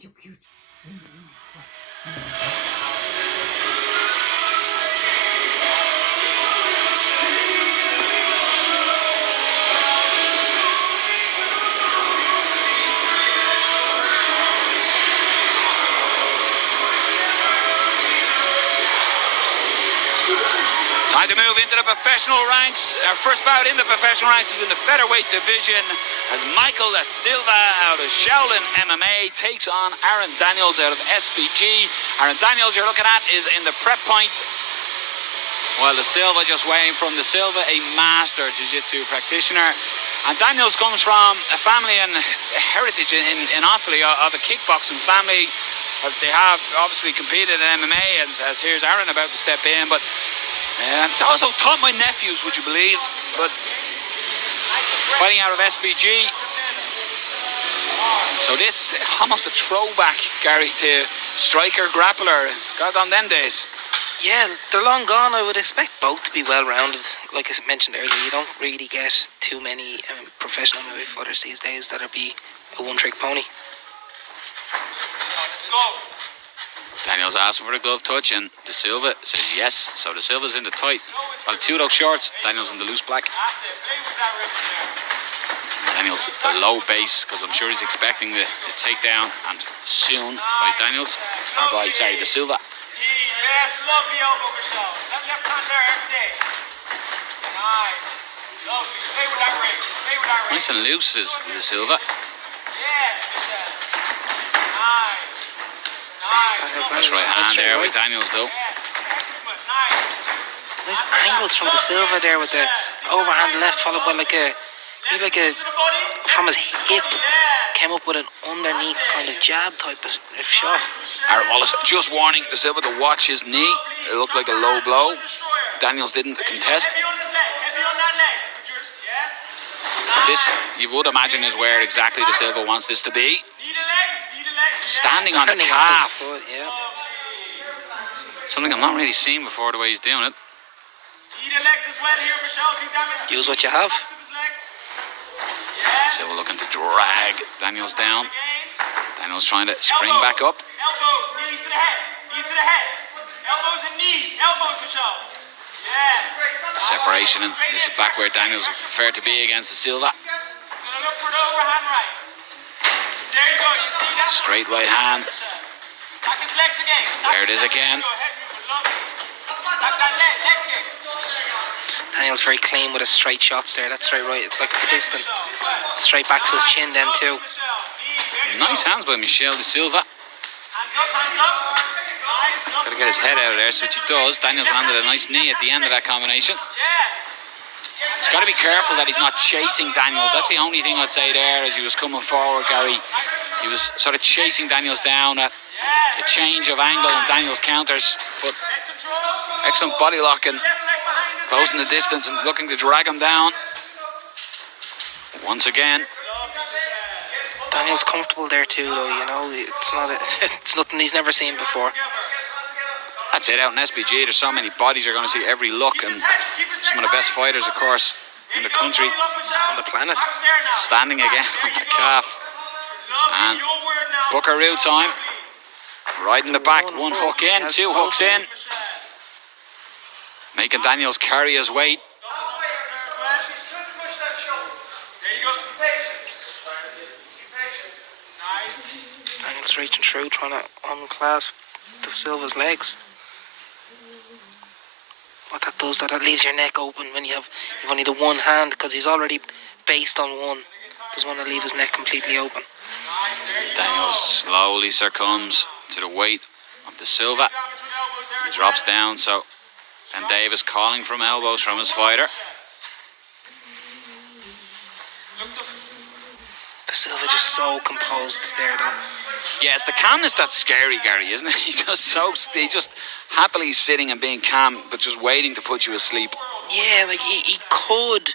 so cute. Time to move into the professional ranks. Our first bout in the professional ranks is in the featherweight division as Michel Silva out of Shaolin MMA takes on Aron Daneils out of SBG. Aron Daneils you're looking at is in the prep point, while the Silva just waiting from the Silva, a master jiu-jitsu practitioner. And Daneils comes from a family and a heritage in Offaly of a kickboxing family. They have obviously competed in MMA, as here's Aron about to step in, but it's also taught my nephews, would you believe? But fighting out of SBG. So this almost a throwback, Gary, to striker grappler. God on them days. Yeah, they're long gone. I would expect both to be well-rounded. Like I mentioned earlier, you don't really get too many professional MMA fighters these days that'll be a one-trick pony. Daneils asking for a glove touch and De Silva says yes. So De Silva's in the tight. Well, two of those shorts. Daneils in the loose black. Daneils the low base because I'm sure he's expecting the takedown and soon by Daneils. Or by, sorry, De Silva. Yes, lovely elbow, Michel. That left hand there every day. Nice. Lovely. Stay with that ring. Stay with that ring. Nice and loose is De Silva. Yes, Michel. Nice. Nice. Nice right hand there with Daneils though. Nice angles from De Silva there with the overhand left followed by like a from his hip came up with an underneath kind of jab type of shot. Aaron Wallace just warning De Silva to watch his knee. It looked like a low blow. Daneils didn't contest. This, you would imagine, is where exactly De Silva wants this to be. Standing on the calf. Foot, yeah. Something I'm not really seeing before the way he's doing it. Use what you have. Silva looking to drag Daneils down. Daneils trying to spring back up. Elbows, knees to the head. Knees to the head. Elbows and knees. Elbows, Michel. Yes. Separation, and this is back where Daneils would prefer to be against De Silva. He's going to look for the overhand right. There you go. You see that? Straight right hand. Back his legs again. There it is again. Back that leg. Leg kick. Daneils very clean with his straight shots there. That's right. It's like a piston. Straight back to his chin then too. Nice hands by Michel De Silva. Got to get his head out of there, so which he does. Daneils landed a nice knee at the end of that combination. He's got to be careful that he's not chasing Daneils. That's the only thing I'd say there as he was coming forward, Gary. He was sort of chasing Daneils down at a change of angle and Daneils counters. But excellent body locking, closing the distance and looking to drag him down. Once again. Daneils comfortable there too, though. You know, it's nothing he's never seen before. That's it. Out in SBG, there's so many bodies you're going to see every look, and some of the best fighters, of course, in the country, on the planet. Standing again on that calf. And Buckaroo time. Right in the back. One hook in, two hooks in. Making Daneils carry his weight. Daneils reaching through, trying to unclasp De Silva's legs. What that does, that leaves your neck open when you've only the one hand, because he's already based on one. Doesn't want to leave his neck completely open. Daneils slowly succumbs to the weight of De Silva. He drops down, so and Davis calling from elbows from his fighter. De Silva just so composed there, though. Yeah, it's the calmness that's scary, Gary, isn't it? He's just happily sitting and being calm, but just waiting to put you asleep. Yeah, like he could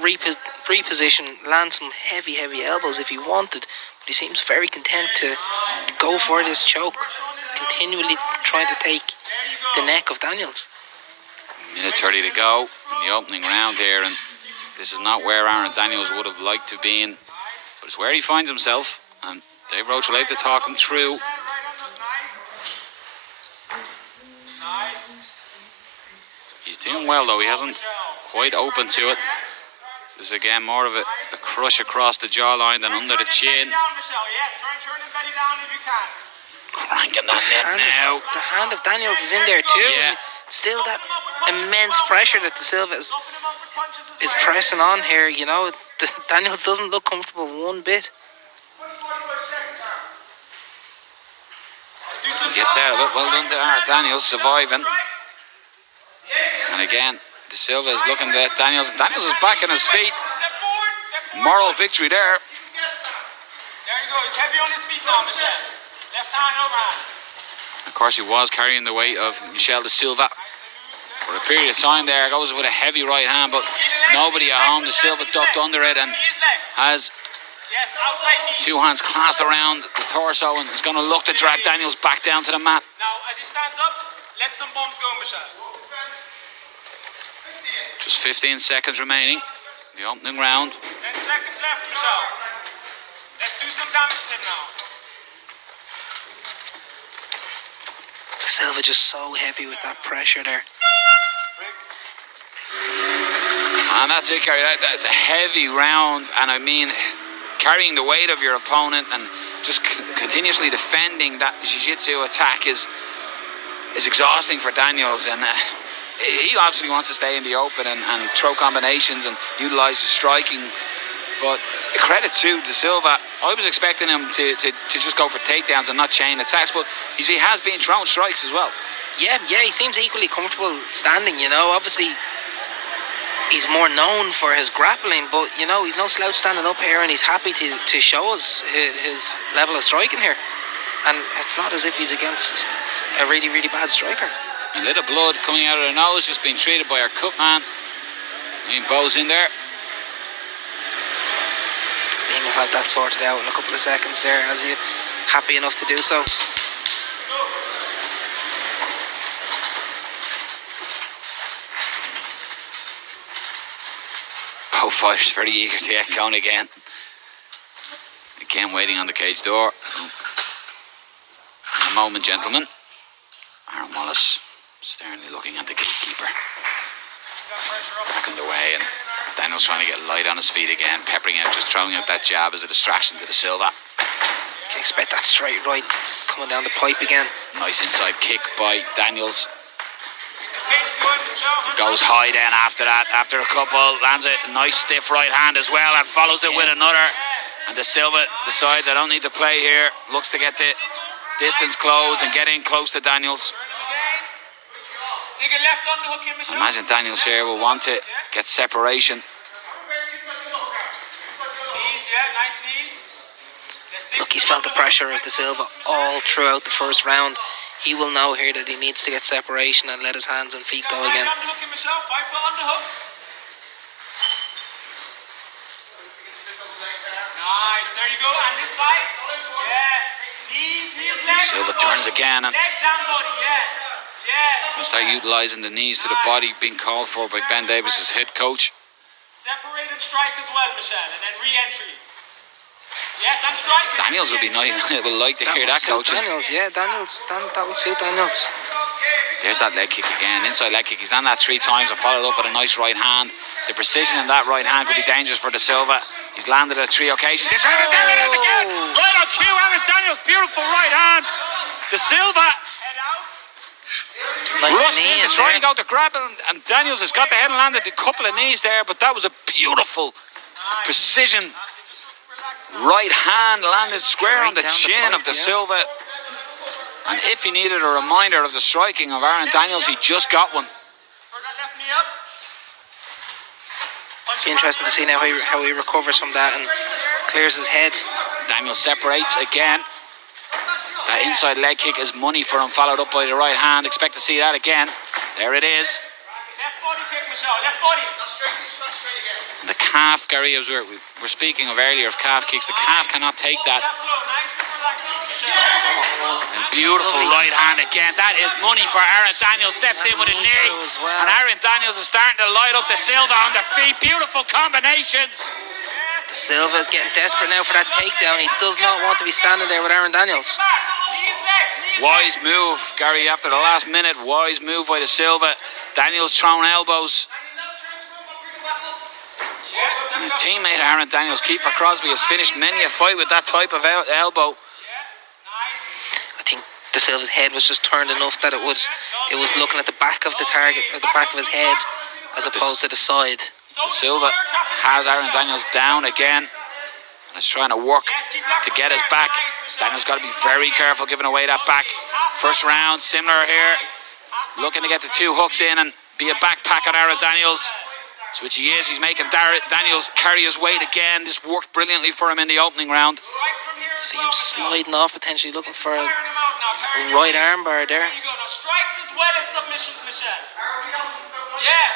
reposition, land some heavy elbows if he wanted, but he seems very content to go for this choke, continually trying to take the neck of Daneils. Minute 30 to go in the opening round here, and this is not where Aron Daneils would have liked to be in, but it's where he finds himself, and Dave Roach will have to talk him through. Nice. Nice. He's doing well though, he hasn't quite opened to it. This is again more of a crush across the jawline than under the chin. Down, Michel. Yes, try and turn him belly down if you can. Cranking that net now. The hand of Daneils is in there too. Yeah. Still that immense pressure that the Silva is Open him up with punches as well. pressing on here. You know, Daneils doesn't look comfortable one bit. 45 seconds, Aron. Let's do some Gets out of it. Well done to Art Daneils, surviving. Strike. And again, De Silva is looking at Daneils. Daneils is back on his feet. Step forward. Step forward. Moral victory there. There you go. He's heavy on his feet now, Michel. Left hand, overhand. Of course, he was carrying the weight of Michel De Silva for a period of time there. Goes with a heavy right hand, but nobody at home. De Silva ducked under it and Knees, legs. has Yes, outside knee. two hands clasped around the torso and is going to look to drag Daneils back down to the mat. Now, as he stands up, let some bumps go, Michel. 15. Just 15 seconds remaining. The opening round. 10 seconds left, Michel. Let's do some damage to him now. De Silva just so heavy with that pressure there. And that's it, Gary. That's a heavy round. And I mean, carrying the weight of your opponent and just continuously defending that jiu-jitsu attack is exhausting for Daneils. And he obviously wants to stay in the open and throw combinations and utilise his striking. But credit to De Silva. I was expecting him to just go for takedowns and not chain attacks, but he has been throwing strikes as well. Yeah, he seems equally comfortable standing, you know. Obviously, he's more known for his grappling, but, you know, he's no slouch standing up here, and he's happy to show us his level of striking here. And it's not as if he's against a really, really bad striker. A little blood coming out of the nose, just being treated by our cut man. Bo's in there. Being will have that sorted out in a couple of seconds there, as you happy enough to do so. Both fighters very eager to get going again. Again, waiting on the cage door. In a moment, gentlemen. Aron Wallace sternly looking at the gatekeeper. Back underway, and Daneils trying to get light on his feet again, peppering out, just throwing out that jab as a distraction to De Silva. Can expect that straight right coming down the pipe again. Nice inside kick by Daneils. Fade's good, Michel. Goes high then after that. After a couple, lands a nice stiff right hand as well and follows it with another. And De Silva decides, I don't need to play here. Looks to get the distance closed and get in close to Daneils. Dig a left underhook in, Michel. Imagine Daneils here will want to get separation. Knees, yeah, nice knees. Let's dig Look, he's felt the pressure of De Silva all throughout the first round. He will know here that he needs to get separation and let his hands and feet go again. Underhook in, Michel. 5 foot underhooks. Nice, there you go. And this side. Yes. Knees, legs. Silva turns again and Legs down, body, yes. Yes. start utilising the knees to the body being called for by Ben Davis' head coach. Separated strike as well, Michel, and then re-entry. Yes, I'm striking. Daneils would be nice. Will like to hear that Suit coaching. Daneils, yeah, that would suit Daneils. There's that leg kick again, inside leg kick. He's done that 3 times and followed up with a nice right hand. The precision in that right hand could be dangerous for De Silva. He's landed at 3 occasions. He's landed it again. Right on cue, Aron Daneils, beautiful right hand. De Silva Nice rushed knee in to in try there. and go to grab it, and Daneils has got the head and landed a couple of knees there, but that was a beautiful precision right hand landed square on the Right down the chin pipe, of De yeah. Silva. And if he needed a reminder of the striking of Aron Daneils, he just got one. Throw that left knee up. Punch Be him interesting to see now how he recovers from that and clears his head. Daneils separates again. That inside leg kick is money for him, followed up by the right hand. Expect to see that again. There it is. Left body kick, Michel. Left body. Not straight again. And the calf, Gary, as we were speaking of earlier of calf kicks, the calf cannot take that. That flow. Nice and relaxed, Michel. And beautiful right hand again. That is money for Aron Daneils. Steps in with a knee. throw as well. And Aron Daneils is starting to light up De Silva on the feet. Beautiful combinations. De Silva's getting desperate now for that takedown. He does not want to be standing there with Aron Daneils. Wise move, Gary, after the last minute. Wise move by the Silva. Daneils throwing elbows. And teammate Aron Daneils, Kiefer Crosby, has finished many a fight with that type of elbow. I think the Silva's head was just turned enough that it was looking at the back of the target, or the back of his head, as opposed to the side. Silva has Aron Daneils down again and is trying to work to get his back. Daneils got to be very careful giving away that back. First round, similar here. Looking to get the two hooks in and be a backpack on Aron Daneils, which he is. He's making Daneils carry his weight again. This worked brilliantly for him in the opening round. See him sliding off, potentially looking for a right arm bar there. Strikes as well as submissions, Michel. Yes.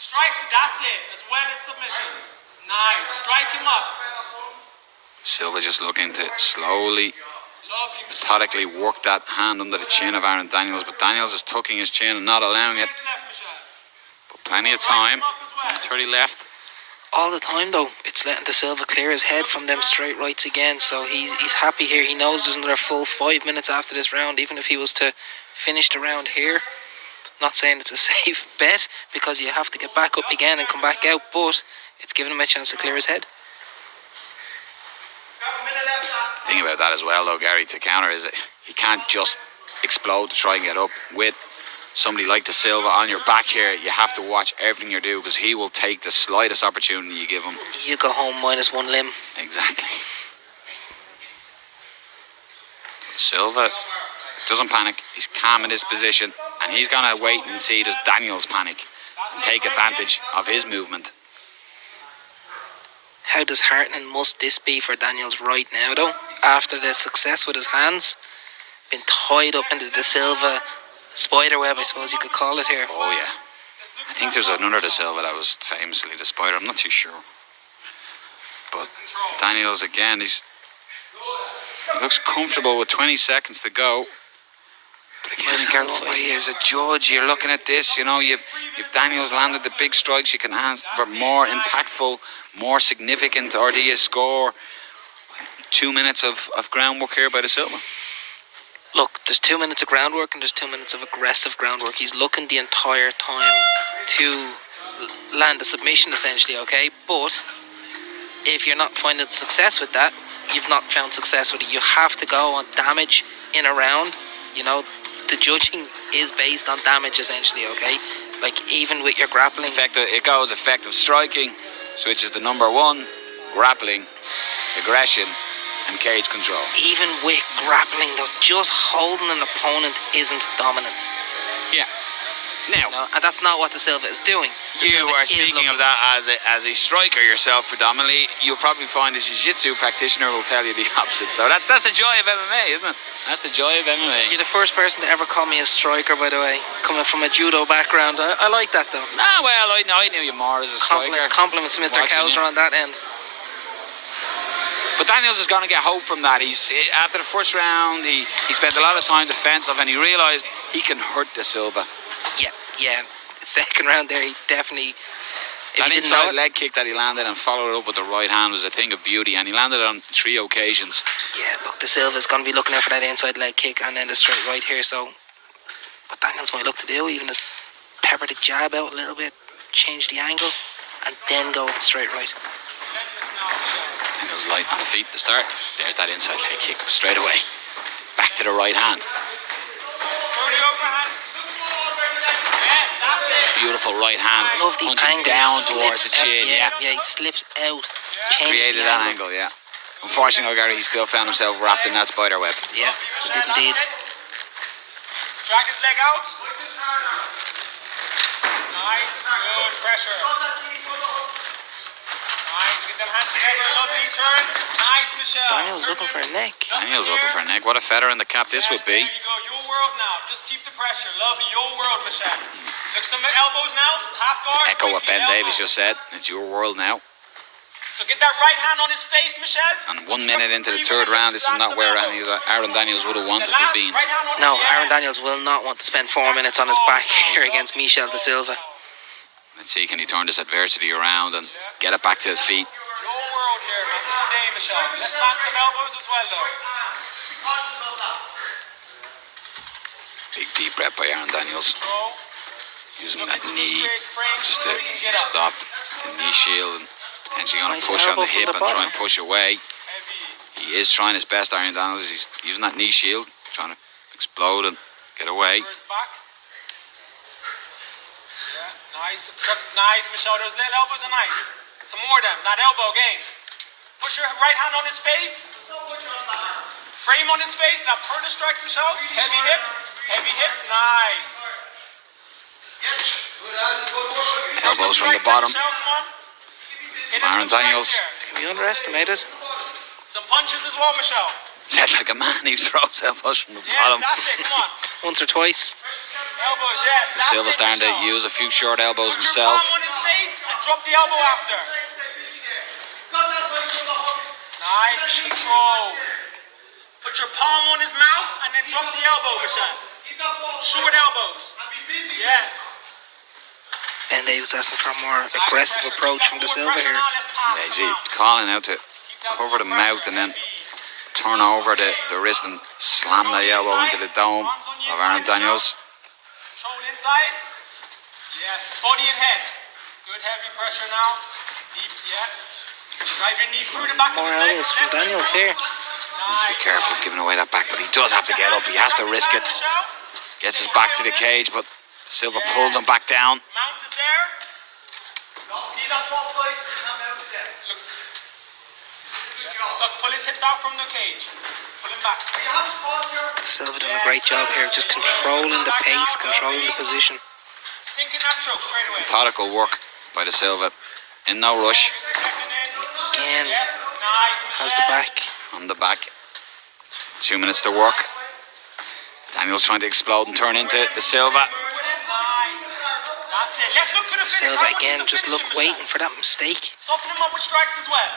Strikes, that's it, as well as submissions. Nice. Strike him up. Silva just looking to slowly, methodically work that hand under the chin of Aron Daneils, but Daneils is tucking his chin and not allowing it. But plenty of time. 1:30 left. All the time though, it's letting the Silva clear his head from them straight rights again, so he's happy here. He knows there's another full 5 minutes after this round, even if he was to finish the round here. Not saying it's a safe bet, because you have to get back up again and come back out, but it's giving him a chance to clear his head. The thing about that as well though, Gary, to counter, is that he can't just explode to try and get up. With somebody like the Silva on your back here, you have to watch everything you do, because he will take the slightest opportunity you give him. You go home minus one limb. Exactly. Silva doesn't panic. He's calm in his position, and he's going to wait and see does Daneils panic and take advantage of his movement. How disheartening must this be for Daneils right now though, after the success with his hands? Been tied up into the Silva spiderweb, I suppose you could call it here. Oh yeah. I think there's another De Silva that was famously the spider. I'm not too sure. But Daneils again, he looks comfortable with 20 seconds to go. But again, as a judge, you're looking at this, you know, you've Daneils landed the big strikes, you can ask for more impactful, more significant, or do you score 2 minutes of groundwork here by De Silva? Look, there's 2 minutes of groundwork and there's 2 minutes of aggressive groundwork. He's looking the entire time to land a submission essentially, okay? But if you're not finding success with that, you've not found success with it. You have to go on damage in a round. You know, the judging is based on damage essentially, okay? Like even with your grappling. It goes effective striking, which is the number one, grappling, aggression, and cage control. Even with grappling though, just holding an opponent isn't dominant. Yeah. Now, no, and that's not what De Silva is doing. You are speaking of that as a striker yourself predominantly. You'll probably find a jiu-jitsu practitioner will tell you the opposite. So that's the joy of MMA, isn't it? That's the joy of MMA. You're the first person to ever call me a striker, by the way. Coming from a judo background, I like that though. Nah, well, I knew you more as a striker. Compliments to Mr. Cowser on that end. But Daneils is going to get hope from that. After the first round, he spent a lot of time defensive, and he realised he can hurt De Silva. Yeah. The second round there, he definitely. That inside leg kick that he landed and followed it up with the right hand was a thing of beauty, and he landed it on 3 occasions. Yeah, look, De Silva's going to be looking out for that inside leg kick and then the straight right here. So, what Daneils might look to do, even is pepper the jab out a little bit, change the angle, and then go with the straight right. Daneils light on the feet to start. There's that inside leg kick straight away. Back to the right hand. Beautiful right hand, punching down towards the chin. Yeah, he slips out. Created that angle, yeah. Unfortunately, Gary, he still found himself wrapped in that spider web. Yeah, he did indeed. Drag his leg out. Nice, good pressure. Nice, get them hands together. Lovely turn. Nice, Michel. Daneils looking for a neck. Daneils looking for a neck. What a feather in the cap this would be. There you go. Your world now. Just keep the pressure. Lovely. Your world, Michel. Look, some elbows now. Half guard. Echo what Ben Davis just said. It's your world now. So get that right hand on his face, Michel. And 1 minute into the third round, this is not where Aron Daneils would have wanted to be. No, Aron Daneils will not want to spend 4 minutes on his back here against Michel De Silva. Let's see, can he turn this adversity around and get it back to his feet? Michel. Let's land some elbows as well, though. Big deep breath by Aron Daneils. Control. Using Look that at the knee straight frame just so to we can get up. stop the knee shield and potentially going to Nice push on elbow the from hip the and try bottom. and push away. Heavy. He is trying his best, Aron Daneils. He's using that knee shield, trying to explode and get away. First back. Yeah, nice. Nice, Michel. Those little elbows are nice. Some more of them. That elbow game. Push your right hand on his face. Frame on his face. Now further strikes, Michel. Heavy hips. Heavy hips. Nice. Elbows from the Strikes bottom. there, Michel. Come on. Hit him Aron some strikes Daneils. here. Can be underestimated. Some punches as well, Michel. Said like a man who throws elbows from the Yes, bottom. that's it. Come on. Once or twice. Elbows, yes. That's Silva it, starting to Michel. use a few short elbows Put your himself. palm on his face and drop the elbow after. Nice control. Put your palm on his mouth and then drop the elbow, Michel. Short elbows. Yes. Ben Davis asking for a more aggressive approach from the Silva here. Yeah, he's calling out to cover the mouth and then turn over the wrist and slam the elbow into the dome of Aron Daneils. Control inside. Yes. Body and head. Good heavy pressure now. Deep, yeah. Drive your knee through the back More of his leg. elbows from Daneils here. Needs to be careful giving away that back, but he does have to get up. He has to risk it. Gets his back to the cage, but Silva pulls him back down. Mount is there. So pull his hips out from the cage. Pull him back. Silva doing a great job here, just controlling the pace, controlling the position. Sink in that choke straight away. Methodical work by the Silva. In no rush. Second in. Again, Yes, nice, has the Michel. back. On the back. 2 minutes to work. Daneils trying to explode and turn into the Silva. Nice. That's it. Let's look for the finish. Silva Have a look again, at the just finish, look Michel. waiting for that mistake. Soften him up with strikes as well.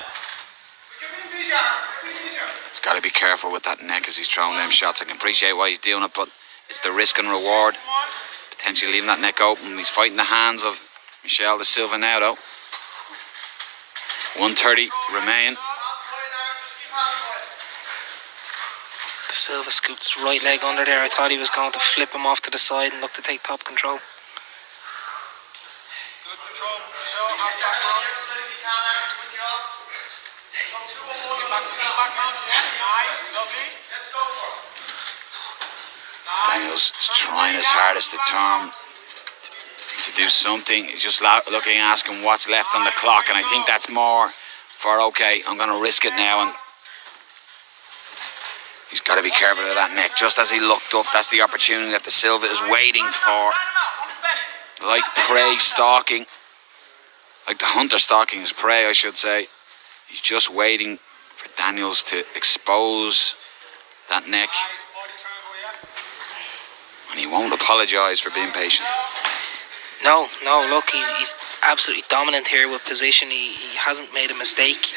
He's got to be careful with that neck as he's throwing them shots. I can appreciate why he's doing it, but it's the risk and reward. Come on. Potentially leaving that neck open. He's fighting the hands of Michel de Silva now, though. 1:30 remain. The Silva scooped his right leg under there. I thought he was going to flip him off to the side and look to take top control. Good control, Michel. Half back mount. Get back to full back mount. Yeah. Nice. Lovely. Let's go for it. Daneils is trying his hardest to turn to do something. He's just looking, asking what's left on the clock, and I think that's more for, okay, I'm going to risk it now. And he's got to be careful of that neck. Just as he looked up, that's the opportunity that the Silva is waiting for. Like prey stalking, like the hunter stalking his prey, I should say. He's just waiting for Daneils to expose that neck, Nice body triangle, yeah. and he won't apologise for being patient. No, look, he's absolutely dominant here with position. He hasn't made a mistake.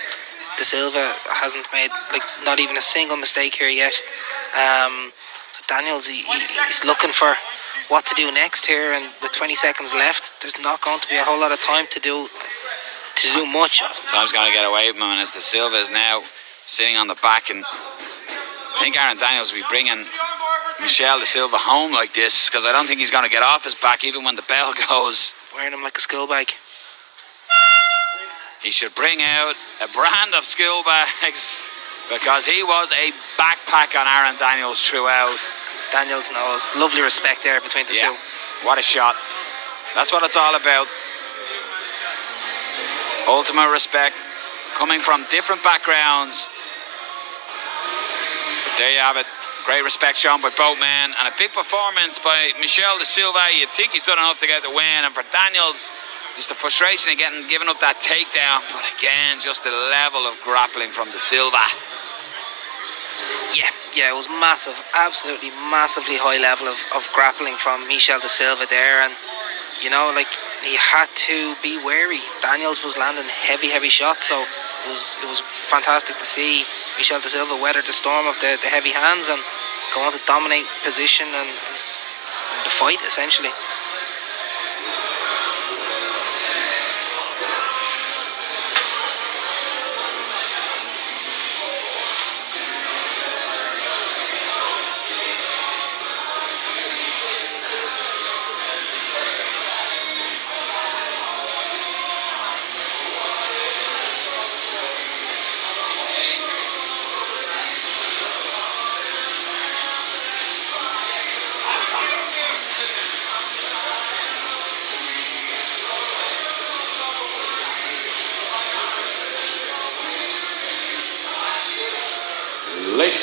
De Silva hasn't made, like, not even a single mistake here yet. So Daneils, he's looking for what to do next here, and with 20 seconds left, there's not going to be a whole lot of time to do much. Time's going to get away from him, and as the Silva is now sitting on the back, and I think Aron Daneils will be bringing Michel de Silva home like this, because I don't think he's going to get off his back even when the bell goes. Wearing him like a school bag. He should bring out a brand of school bags, because he was a backpack on Aron Daneils throughout. Daneils knows. Lovely respect there between the two. What a shot. That's what it's all about. Ultimate respect, coming from different backgrounds. But there you have it. Great respect shown by both men, and a big performance by Michel de Silva. You'd think he's done enough to get the win, and for Daneils, just the frustration of giving up that takedown. But again, just the level of grappling from de Silva. Yeah, it was massive, absolutely massively high level of grappling from Michel de Silva there, and you know, like, he had to be wary. Daneils was landing heavy shots, so it was fantastic to see Michel de Silva weather the storm of the heavy hands and go on to dominate position and the fight essentially.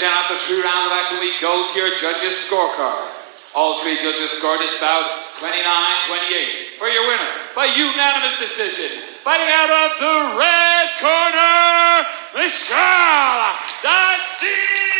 down after 3 rounds of action, we go to your judges' scorecard. All 3 judges scored this bout 29-28 for your winner by unanimous decision. Fighting out of the red corner, Michel, Daneils.